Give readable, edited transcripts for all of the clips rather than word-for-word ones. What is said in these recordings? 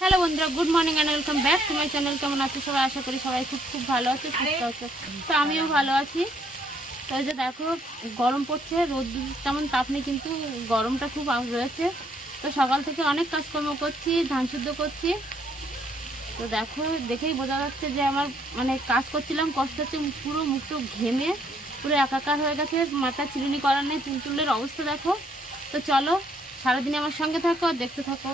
Hello বন্ধুরা, good morning and welcome back to my channel. কেমন আছো সবাই? আশা করি সবাই খুব ভালো আছে, সুস্থ আছে। তো আমিও ভালো আছি। তো এই যে দেখো, গরম পড়ছে, রোদ তেমন তাপ নেই, কিন্তু গরমটা খুব রয়েছে। তো সকাল থেকে অনেক কাজকর্ম করছি, ধান শুদ্ধ করছি। তো দেখো, দেখেই বোঝা যাচ্ছে যে আমার মানে কাজ করছিলাম, কষ্ট হচ্ছে, পুরো মুখটা ঘেমে পুরো একাকার হয়ে গেছে। মাথা চিরুনি করার নেই, চুলের অবস্থা দেখো। তো চলো সারাদিন আমার সঙ্গে থাকো আর দেখতে থাকো।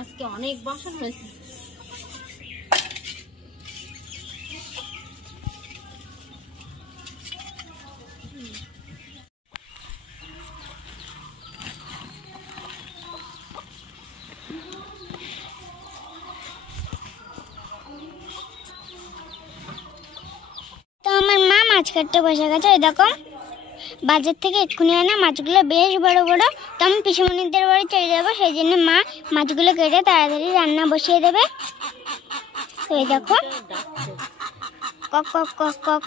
আজকে অনেক বাসন হয়েছে। তো আমার মা মাছ কাটতে বসে গেছে। এই দেখো, বাজার থেকে এক্ষুনি আনা মাছগুলো বেশ বড় বড়। তো আমি পিসুমণিদের বাড়ি চলে যাবো, সেই জন্য মা মাছগুলো কেটে তাড়াতাড়ি রান্না বসিয়ে দেবে। তো এই দেখো, কক কক কক কক,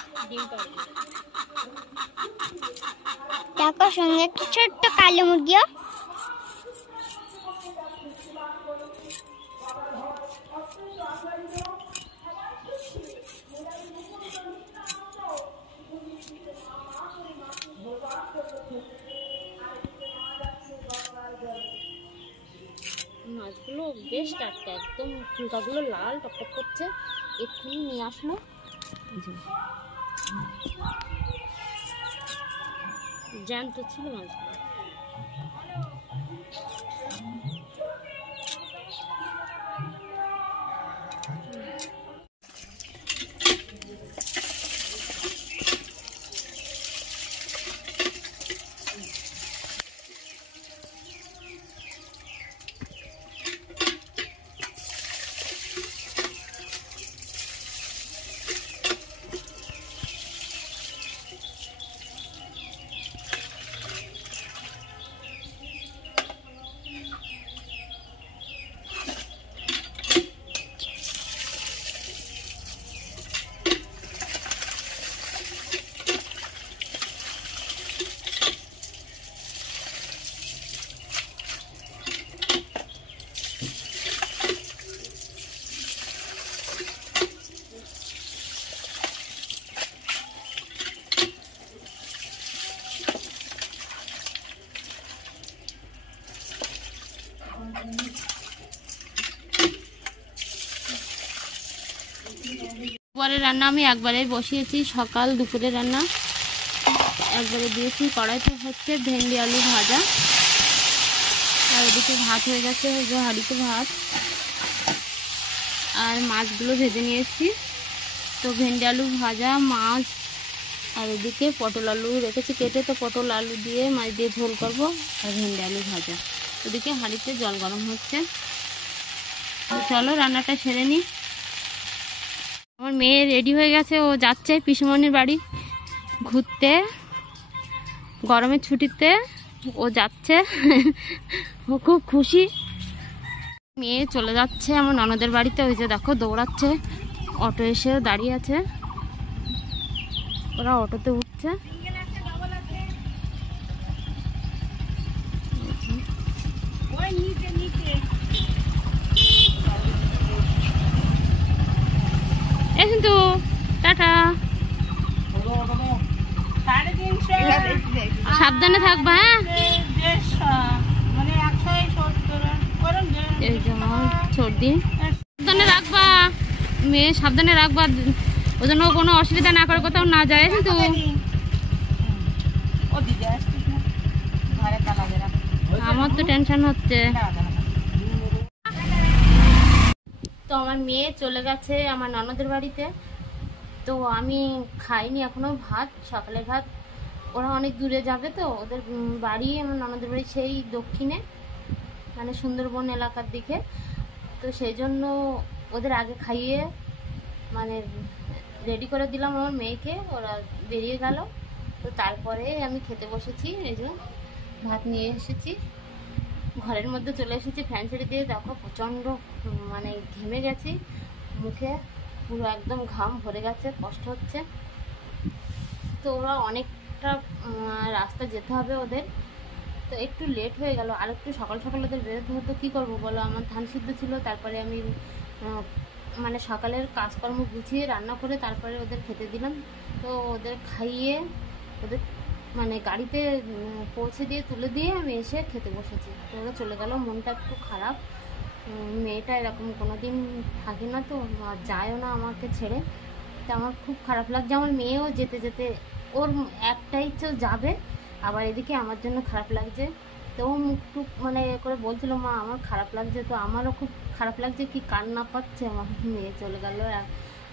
দেখো সঙ্গে একটা ছোট্ট কালো মুরগিও। মাছগুলো বেশ টাটকা, একদম ফুলকাগুলো লাল টকটক করছে। এক্ষুনি নিয়ে আসলো, জ্যান্ত ছিল মাছগুলো। দুপুরের রান্না আমি একবারেই বসিয়েছি, সকাল দুপুরের রান্না একবারে দিয়েছি। কড়াইতে হচ্ছে ভেন্ডি আলু ভাজা, আর এদিকে ভাত হয়ে গেছে, ওই যে হাঁড়িতে ভাত, আর মাছগুলো ভেজে নিয়েছি। তো ভেন্ডি আলু ভাজা, মাছ, আর এদিকে পটল আলু রেখেছি কেটে, তো পটল আলু দিয়ে মাছ দিয়ে ঝোল করব, আর ভেন্ডি আলু ভাজা। ওদিকে হাঁড়িতে জল গরম হচ্ছে। তো চলো রান্নাটা সেরে নিই। আমার মেয়ে রেডি হয়ে গেছে, ও যাচ্ছে পিসুমণির বাড়ি ঘুরতে, গরমের ছুটিতে ও যাচ্ছে। ও খুব খুশি। মেয়ে চলে যাচ্ছে আমার ননদের বাড়িতে, ওই যে দেখো দৌড়াচ্ছে, অটো এসে দাঁড়িয়ে আছে, ওরা অটোতে উঠছে। এই কিন্তু টাটা, সাবধানে থাকবা। হ্যাঁ এই যেমন সর্দি, সাবধানে রাখবা মেয়ে, সাবধানে রাখবা, ওই জন্য কোনো অসুবিধা না করে কোথাও না যায়। কিন্তু আমার তো টেনশন হচ্ছে। তো আমার মেয়ে চলে গেছে আমার ননদের বাড়িতে, তো আমি খাইনি এখনো ভাত, সকালের ভাত। ওরা অনেক দূরে যাবে, তো ওদের বাড়ি, আমার ননদের বাড়ি সেই দক্ষিণে, মানে সুন্দরবন এলাকার দিকে। তো সেই জন্য ওদের আগে খাইয়ে মানে রেডি করে দিলাম আমার মেয়েকে, ওরা বেরিয়ে গেল। তো তারপরে আমি খেতে বসেছি, এই যে ভাত নিয়ে এসেছি, ঘরের মধ্যে চলে এসেছি, ফ্যান ছেড়ে দিয়ে। দেখো প্রচণ্ড মানে ঘেমে গেছি, মুখে পুরো একদম ঘাম ভরে গেছে, কষ্ট হচ্ছে। তো ওরা অনেকটা রাস্তা যেতে হবে ওদের, তো একটু লেট হয়ে গেল। আর একটু সকাল সকাল ওদের বেরোতে হতো, কী করবো বলো, আমার ধান সিদ্ধ ছিল। তারপরে আমি মানে সকালের কাজকর্ম গুছিয়ে রান্না করে তারপরে ওদের খেতে দিলাম। তো ওদের খাইয়ে ওদের মানে গাড়িতে পৌঁছে দিয়ে তুলে দিয়ে আমি এসে খেতে বসেছি। তো ওরা চলে গেল, মনটা একটু খারাপ। মেয়েটা এরকম কোনো দিন থাকে না, তো যায়ও না আমাকে ছেড়ে, তো আমার খুব খারাপ লাগছে। আমার মেয়েও যেতে যেতে ওর একটা ইচ্ছে যাবে, আবার এদিকে আমার জন্য খারাপ লাগছে। তো ও মুখটুক মানে করে বলছিল, মা আমার খারাপ লাগছে। তো আমারও খুব খারাপ লাগছে, কি কান্না পাচ্ছে, আমার মেয়ে চলে গেল,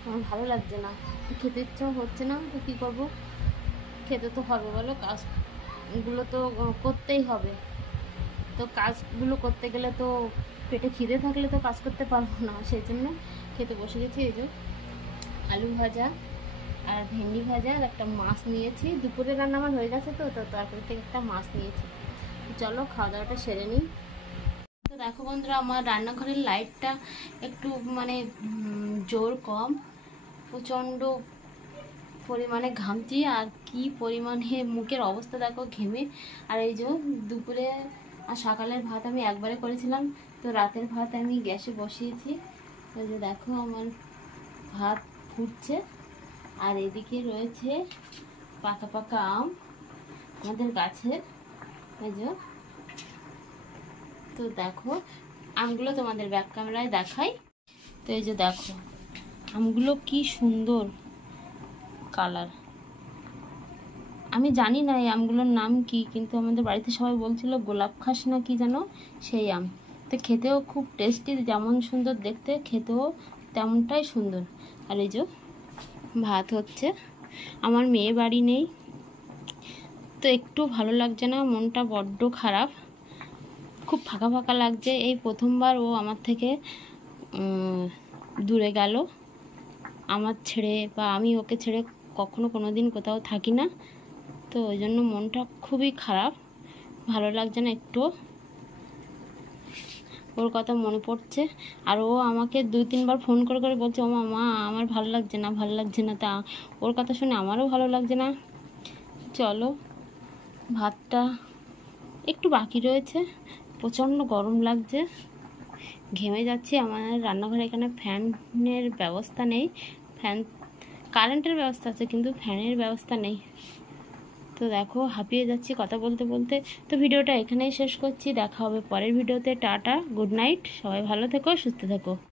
আমার ভালো লাগছে না, খেতে ইচ্ছাও হচ্ছে না। তো কী করবো, খেতে তো হবে বলো, কাজগুলো তো করতেই হবে। তো কাজগুলো করতে গেলে তো পেটে খিদে থাকলে তো কাজ করতে পারবো না, সেই জন্য খেতে বসে গেছি। এই যে আলু ভাজা আর ভেন্ডি ভাজা, আর একটা মাছ নিয়েছি, দুপুরে রান্না আমার হয়ে গেছে। তো তরকারি থেকে একটা মাছ নিয়েছি। চলো খাওয়া দাওয়াটা সেরে নিই। তো দেখো বন্ধুরা, আমার রান্নাঘরের লাইটটা একটু মানে জোর কম, প্রচণ্ড পরিমাণে ঘামছি, আর কি পরিমাণে মুখের অবস্থা দেখো ঘেমে। আর এই যে দুপুরে আর সকালের ভাত আমি একবারে করেছিলাম, তো রাতের ভাত আমি গ্যাসে বসিয়েছি। ওই যে দেখো আমার ভাত ফুটছে, আর এদিকে রয়েছে পাকা পাকা আম আমাদের গাছের, এই যে। তো দেখো আমগুলো তোমাদের ব্যাক ক্যামেরায় দেখাই। তো এই যে দেখো আমগুলো কি সুন্দর কালার। আমি জানি না এই আমগুলোর নাম কি, কিন্তু আমাদের বাড়িতে সবাই বলছিল গোলাপ খাস না কি যেন, সেই আম। তো খেতেও খুব টেস্টি, যেমন সুন্দর দেখতে খেতেও তেমনটাই সুন্দর। আর এই যে ভাত হচ্ছে, আমার মেয়ে বাড়ি নেই, তো একটু ভালো লাগছে না, মনটা বড্ড খারাপ, খুব ফাঁকা ফাঁকা লাগছে। এই প্রথমবার ও আমার থেকে দূরে গেল, আমার ছেড়ে, বা আমি ওকে ছেড়ে কখনো কোনো দিন কোথাও থাকি না। তো ওই জন্য মনটা খুবই খারাপ, ভালো লাগছে না একটু, ওর কথা মনে পড়ছে। আর ও আমাকে 2-3 বার ফোন করে করে বলছে, ও মা আমার ভালো লাগছে না, ভালো লাগছে না। তা ওর কথা শুনে আমারও ভালো লাগছে না। চলো ভাতটা একটু বাকি রয়েছে, প্রচণ্ড গরম লাগছে, ঘেমে যাচ্ছি। আমার রান্নাঘরে এখানে ফ্যানের ব্যবস্থা নেই, ফ্যান কারেন্টের ব্যবস্থা আছে কিন্তু ফ্যানের ব্যবস্থা নেই। তো দেখো হাঁপিয়ে যাচ্ছি কথা বলতে বলতে। তো ভিডিওটা এখানেই শেষ করছি, দেখা হবে পরের ভিডিওতে। টাটা, গুড নাইট, সবাই ভালো থেকো, সুস্থ থেকো।